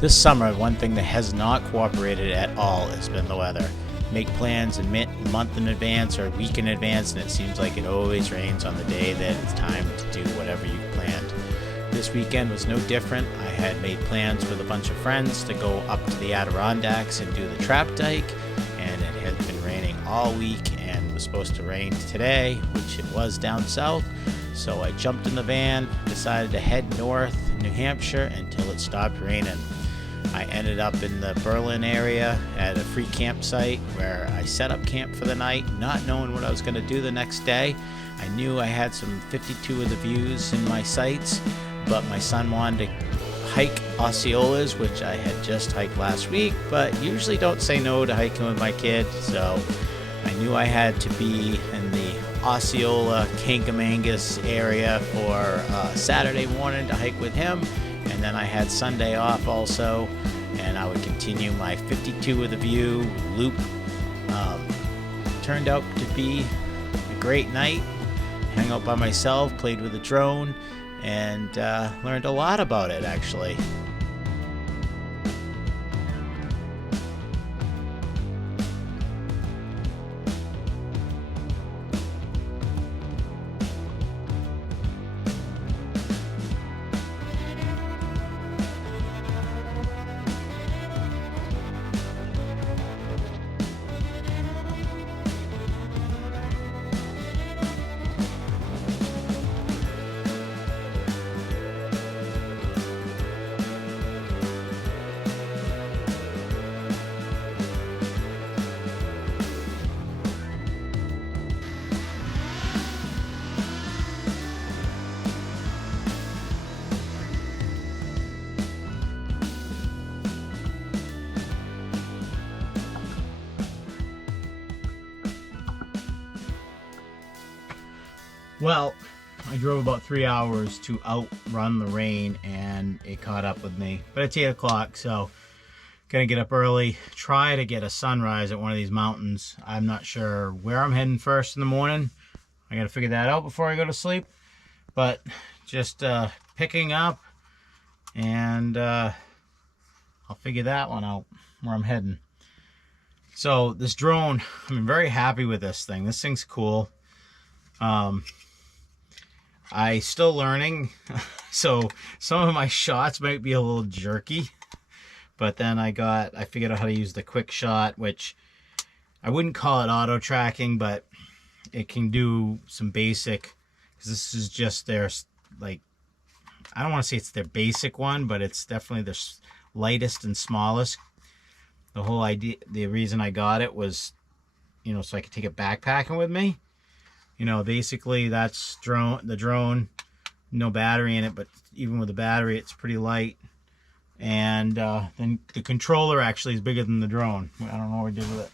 This summer, one thing that has not cooperated at all has been the weather. Make plans a month in advance or a week in advance, and it seems like it always rains on the day that it's time to do whatever you planned. This weekend was no different. I had made plans with a bunch of friends to go up to the Adirondacks and do the trap dike, and it had been raining all week and was supposed to rain today, which it was down south. So I jumped in the van, decided to head north, New Hampshire, until it stopped raining. I ended up in the Berlin area at a free campsite where I set up camp for the night, not knowing what I was going to do the next day. I knew I had some 52 of the views in my sights, but my son wanted to hike Osceolas, which I had just hiked last week, but usually don't say no to hiking with my kid, so I knew I had to be in the Osceola Kankamangas area for Saturday morning to hike with him. And then I had Sunday off also, and I would continue my 52 of the view loop. Turned out to be a great night. Hung out by myself, played with a drone, and learned a lot about it actually. Well, I drove about 3 hours to outrun the rain, and it caught up with me. But it's 8 o'clock, so gonna get up early, try to get a sunrise at one of these mountains. I'm not sure where I'm heading first in the morning. I gotta figure that out before I go to sleep. But just picking up, and I'll figure that one out, where I'm heading. So this drone, I'm very happy with this thing. This thing's cool. I'm still learning, so some of my shots might be a little jerky, but then I figured out how to use the quick shot, which I wouldn't call it auto tracking, but it can do some basic, because this is just their, like, I don't want to say it's their basic one, but it's definitely the lightest and smallest. The whole idea, the reason I got it was, you know, so I could take it backpacking with me. You know, basically that's the drone, no battery in it, but even with the battery, it's pretty light. And then the controller actually is bigger than the drone. I don't know what I did with it.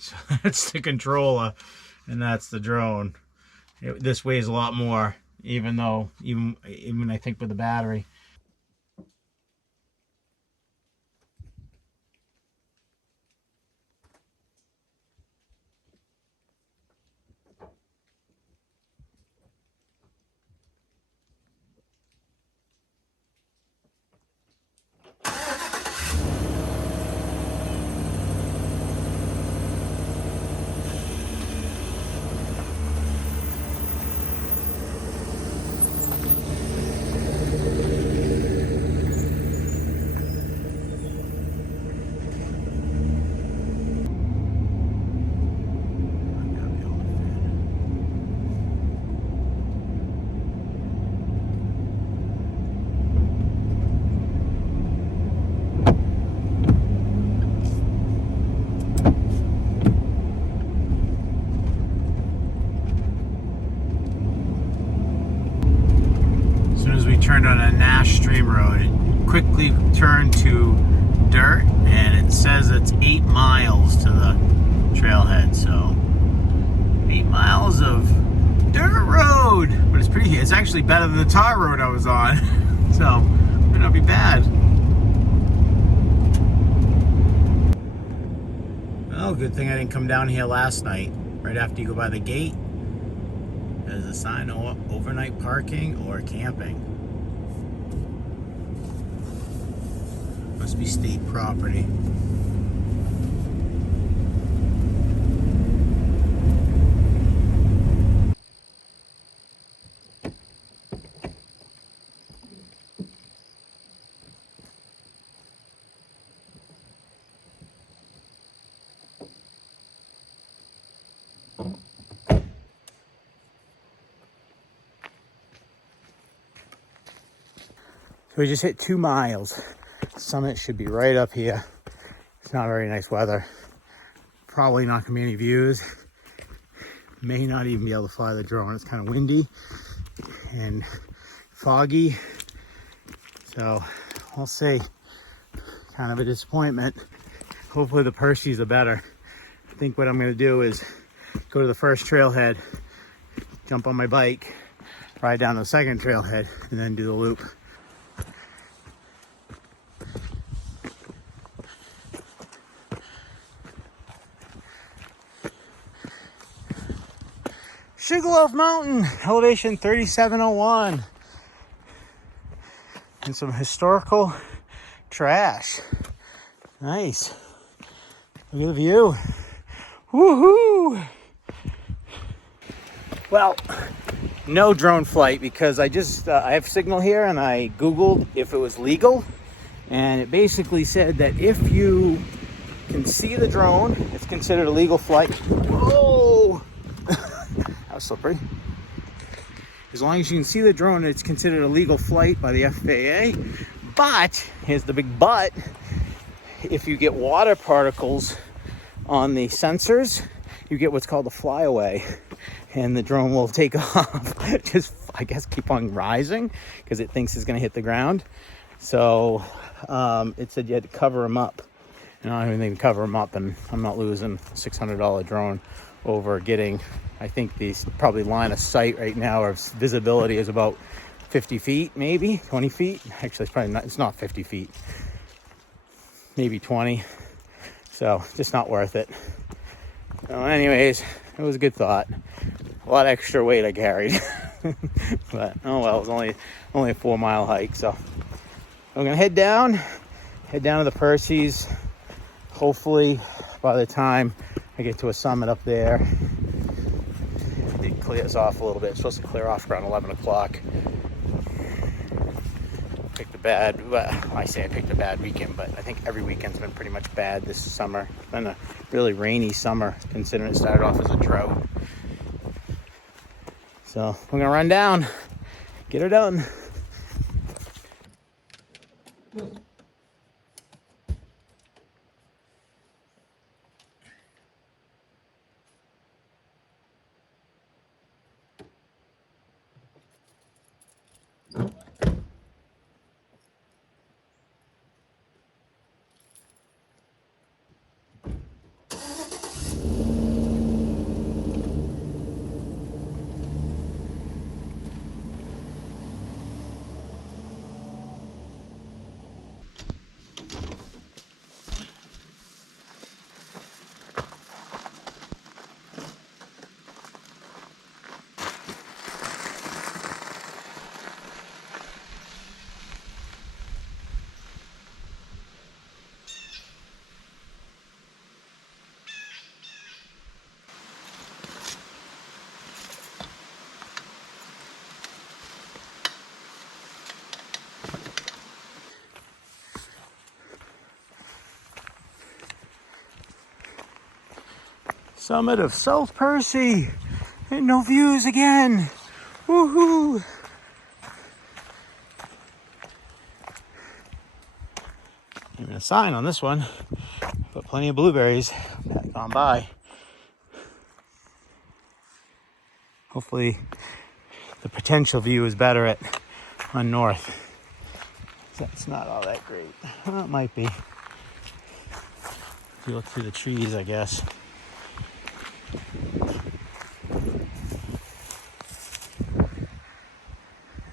So that's the controller, and that's the drone. This weighs a lot more, even I think with the battery. Turned on a Nash Stream Road. It quickly turned to dirt, and it says it's 8 miles to the trailhead. So 8 miles of dirt road, but it's actually better than the tar road I was on. So might not be bad. Well, good thing I didn't come down here last night right after you go by the gate. There's a sign overnight parking or camping. Must be state property. So we just hit 2 miles. Summit should be right up here. It's not very nice weather. Probably not gonna be any views. May not even be able to fly the drone. It's kind of windy and foggy. So we'll see. Kind of a disappointment. Hopefully the Percy's are better. I think what I'm gonna do is go to the first trailhead, jump on my bike, ride down the second trailhead, and then do the loop. Sugarloaf Mountain, elevation 3701. And some historical trash. Nice. Look at the view. Woohoo! Well, no drone flight because I have signal here and I Googled if it was legal. And it basically said that if you can see the drone, it's considered a legal flight. Whoa! That was slippery. As long as you can see the drone, it's considered a legal flight by the FAA. But, here's the big but, if you get water particles on the sensors, you get what's called a flyaway. And the drone will take off. Just, I guess, keep on rising because it thinks it's going to hit the ground. So, it said you had to cover them up. And I don't even think cover them up, and I'm not losing a $600 drone over getting, I think these probably line of sight right now or visibility is about 50 feet, maybe 20 feet. Actually, it's probably not, it's not 50 feet, maybe 20. So just not worth it. So anyways, it was a good thought. A lot of extra weight I carried, but oh well, it was only a 4 mile hike. So I'm gonna head down to the Percy's. Hopefully by the time I get to a summit up there, it clears off a little bit. It's supposed to clear off around 11 o'clock. Picked a bad, well, I say I picked a bad weekend, but I think every weekend's been pretty much bad this summer. It's been a really rainy summer, considering it started off as a drought. So we're gonna run down, get her done. Summit of South Percy. And no views again. Woohoo! Even a sign on this one, but plenty of blueberries gone by. Hopefully the potential view is better on north. That's not all that great. Well, it might be. If you look through the trees, I guess.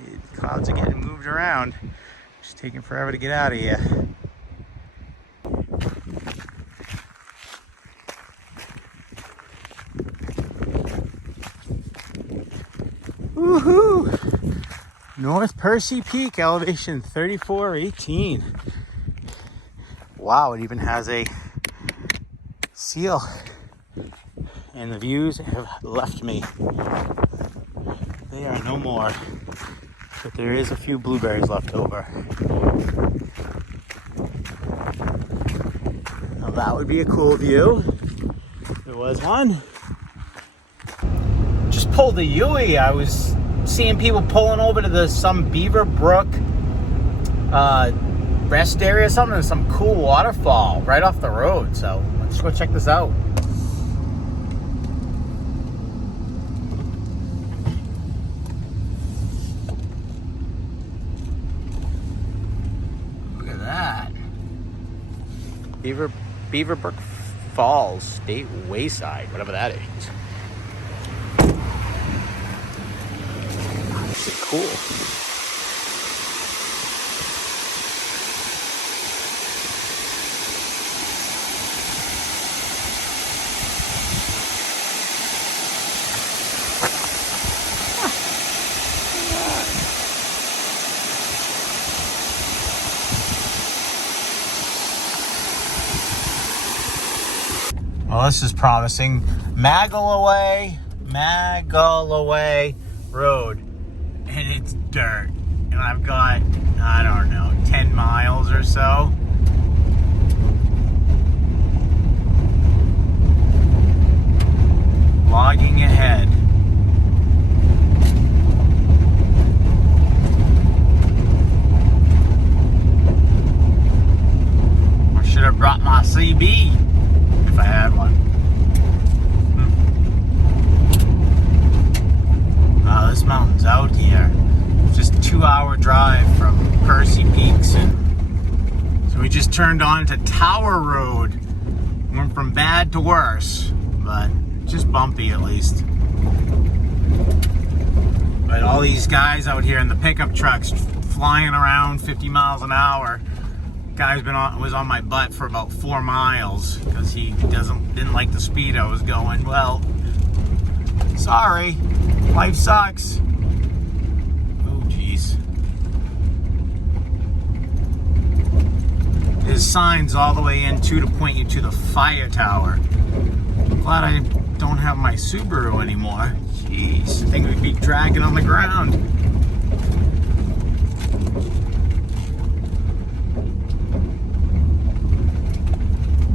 The clouds are getting moved around. Just taking forever to get out of here. North Percy Peak, elevation 3418. Wow, it even has a seal. And the views have left me. They are no more. But there is a few blueberries left over. Now that would be a cool view. There was one. Just pulled the Yui. I was seeing people pulling over to some Beaver Brook rest area or something. There's some cool waterfall right off the road. So let's go check this out. Look at that. Beaver Brook Falls State Wayside, whatever that is. Cool. Well, this is promising. Magalloway Road. And it's dirt. And I've got, I don't know, 10 miles or so. Logging ahead. I should have brought my CB if I had one. Wow, this mountain's out here. It's just a 2-hour drive from Percy Peaks, and so we just turned on to Tower Road. Went from bad to worse, but just bumpy at least. But all these guys out here in the pickup trucks flying around 50 miles an hour. Guy's was on my butt for about 4 miles because he didn't like the speed I was going. Well, sorry. Life sucks. Oh, jeez. There's signs all the way in too to point you to the fire tower. Glad I don't have my Subaru anymore. Jeez, I think we'd be dragging on the ground.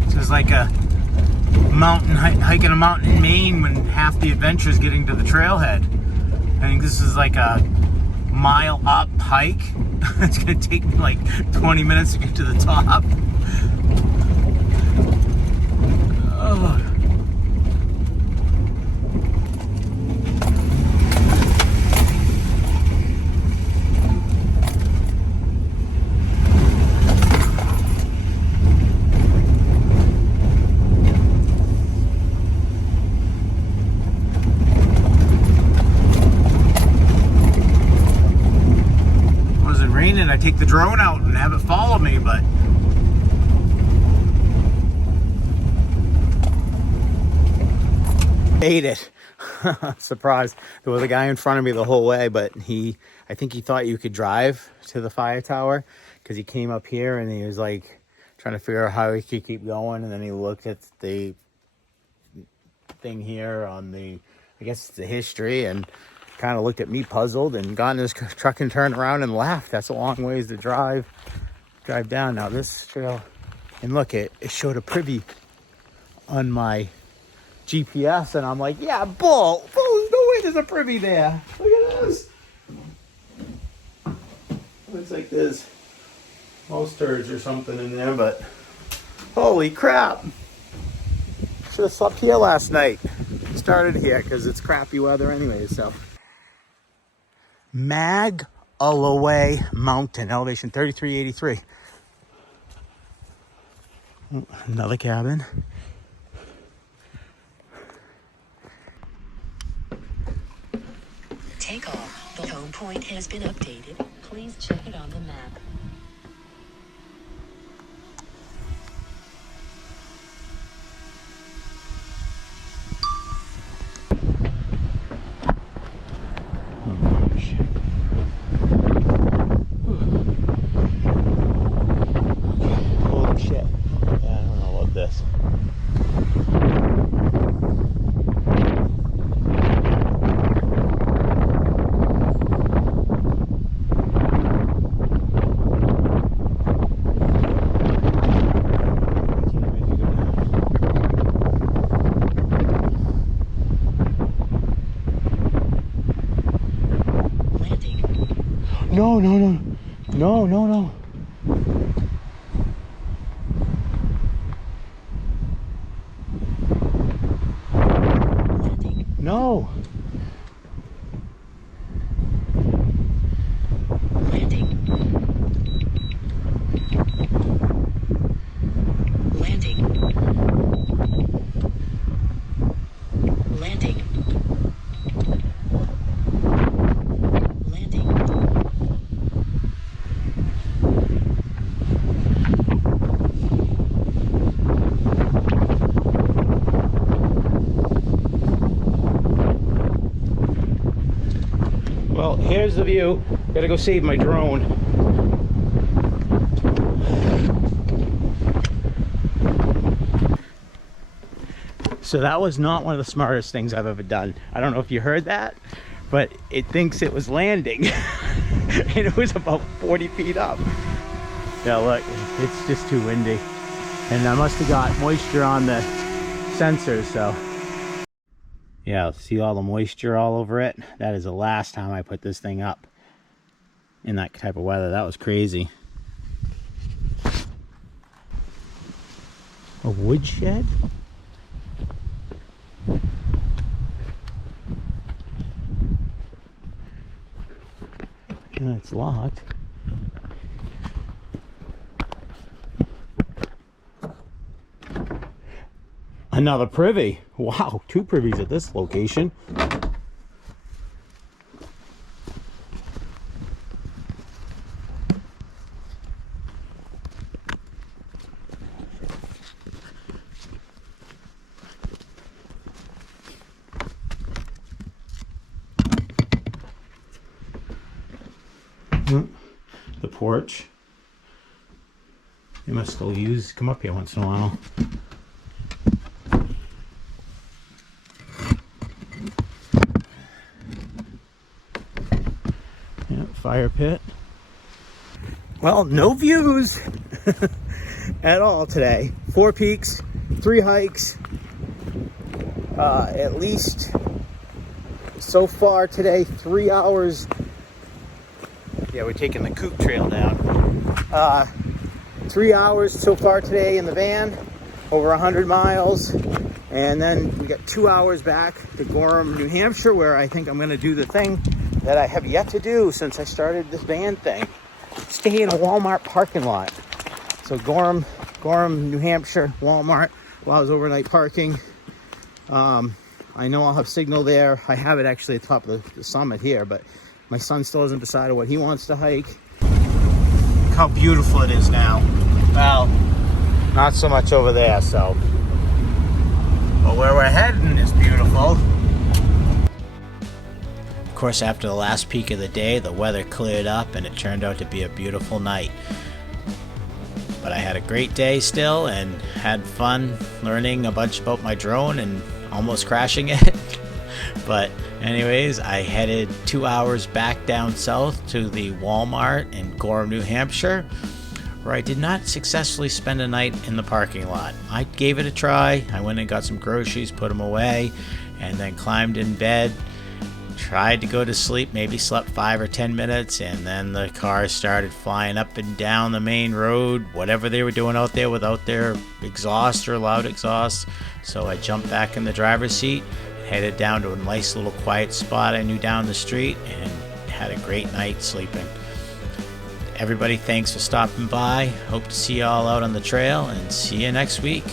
This is like a mountain hiking a mountain in Maine when half the adventure is getting to the trailhead. I think this is like a mile up hike. It's gonna take me like 20 minutes to get to the top. Oh. I take the drone out and have it follow me, but made it. Surprise. There was a guy in front of me the whole way, but I think he thought you could drive to the fire tower because he came up here and he was like trying to figure out how he could keep going, and then he looked at the thing here on the, I guess it's the history, and kind of looked at me puzzled and got in his truck and turned around and left. That's a long ways to drive down. Now this trail, and look, it showed a privy on my GPS, and I'm like, yeah, bull, there's no way there's a privy there. Look at this. Looks like there's most turds or something in there, but holy crap. Should have slept here last night. Started here because it's crappy weather anyway, so. Magalloway Mountain, elevation 3383. Another cabin. Take off. The home point has been updated. Please check it on the map. No, no, no. No, no, no. No. Landing. Landing. Landing. Landing. Well, here's the view. Gotta go save my drone. So that was not one of the smartest things I've ever done. I don't know if you heard that, but it thinks it was landing. And it was about 40 feet up. Yeah, look, it's just too windy. And I must have got moisture on the sensors, so. Yeah, see all the moisture all over it? That is the last time I put this thing up in that type of weather. That was crazy. A woodshed? And it's locked. Another privy. Wow, 2 privies at this location. The porch. You must still come up here once in a while. Yeah, fire pit. Well, no views at all today. 4 peaks, 3 hikes. At least so far today, 3 hours. Yeah, we're taking the Coop Trail down. 3 hours so far today in the van, over 100 miles. And then we got 2 hours back to Gorham, New Hampshire, where I think I'm going to do the thing that I have yet to do since I started this van thing. Stay in a Walmart parking lot. So Gorham, New Hampshire, Walmart, while I was overnight parking. I know I'll have signal there. I have it actually at the top of the summit here, but my son still hasn't decided what he wants to hike. Look how beautiful it is now. Well, not so much over there, so. But where we're heading is beautiful. Of course, after the last peak of the day, the weather cleared up and it turned out to be a beautiful night. But I had a great day still and had fun learning a bunch about my drone and almost crashing it. But anyways, I headed 2 hours back down south to the Walmart in Gorham, New Hampshire, where I did not successfully spend a night in the parking lot. I gave it a try. I went and got some groceries, put them away, and then climbed in bed, tried to go to sleep, maybe slept 5 or 10 minutes, and then the cars started flying up and down the main road, whatever they were doing out there without their exhaust or loud exhaust. So I jumped back in the driver's seat, headed down to a nice little quiet spot I knew down the street, and had a great night sleeping. Everybody, thanks for stopping by. Hope to see you all out on the trail, and see you next week.